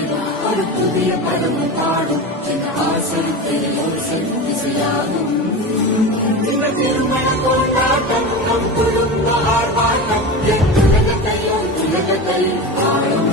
ஒரு புதிய படமும் பாடும் என் ஆசை ஓசை இசையாகும் இந்த திருமண கொண்டாட்டம் நம் குடும்ப ஆர்ப்பாட்டம் என் உலகத்தையும் ஆளும்